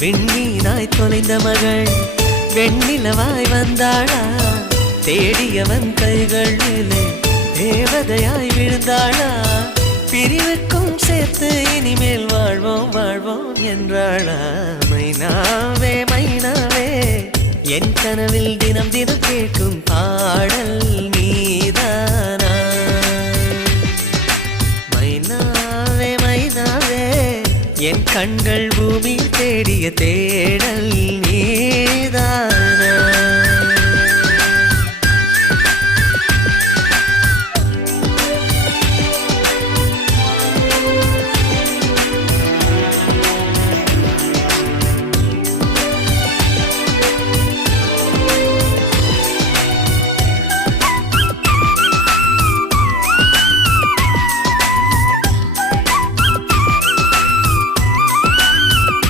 விண்மீனாய் தொலைந்த மகள் வெண்ணிலவாய் வந்தாளா தேடியவன் கைகளிலே தேவதையாய் விழுந்தாளா பிரிவுக்கும் சேர்த்து இனிமேல் வாழ்வோம் வாழ்வோம் என்றாளா மைனாவே மைனாவே என் கனவில் தினம் தினம் கேட்கும் பாடல் நீதானா மைனாவே மைனாவே என் கண்கள் பூமி தேடிய தேடல் நீதானா